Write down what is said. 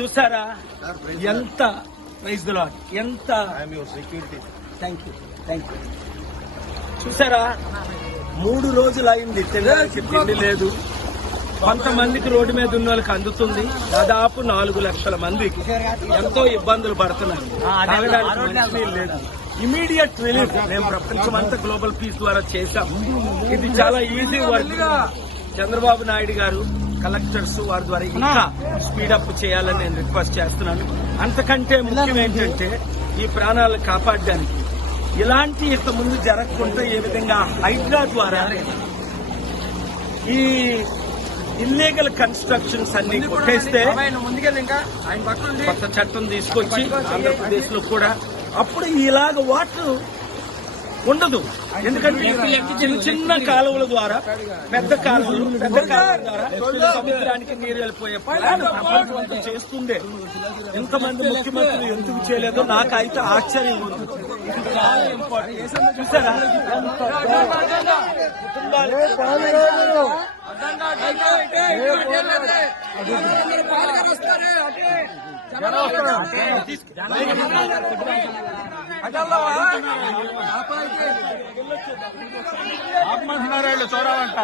చూసారా ఎంత praise the lord, ఎంత థ్యాంక్ యూ చూసారా 3 రోజులు అయింది తినడానికి తిండి లేదు. కొంతమందికి రోడ్డు మీద ఉన్న వాళ్ళకి అందుతుంది. దాదాపు 4 లక్షల మందికి ఎంతో ఇబ్బందులు పడుతున్నారు. తాగడానికి మంచినీళ్ళు లేదు. ఇమీడియట్ రిలీఫ్ మేము ప్రపంచమంతా గ్లోబల్ పీస్ ద్వారా చేశాం. ఇది చాలా ఈజీ వర్క్. చంద్రబాబు నాయుడు గారు కలెక్టర్స్ వారి ద్వారా ఇంకా స్పీడప్ చేయాలని నేను రిక్వెస్ట్ చేస్తున్నాను. అంతకంటే ముఖ్యం ఏంటంటే ఈ ప్రాణాలను కాపాడడానికి ఇలాంటి ఇంత ముందు జరగకుండా ఏ విధంగా హైడ్రా ద్వారా ఈ ఇల్లీగల్ కన్స్ట్రక్షన్స్ అన్ని కొట్టేస్తే కొత్త చట్టం తీసుకొచ్చి ఆంధ్రప్రదేశ్ లో కూడా అప్పుడు ఇలాగ వాటర్ ఉండదు. ఎందుకంటే చిన్న చిన్న కాలువల ద్వారా పెద్ద కాలువల ద్వారా సముద్రానికి నీరు వెళ్ళిపోయే ప్రపంచం చేస్తుండే. ఎంతమంది ముఖ్యమంత్రులు ఎందుకు చేయలేదో నాకైతే ఆశ్చర్యం ఉంది. చాలా ఇంపార్టెంట్. చూసారా ఆత్మహత్యారాళ్ళు చూడాలంట.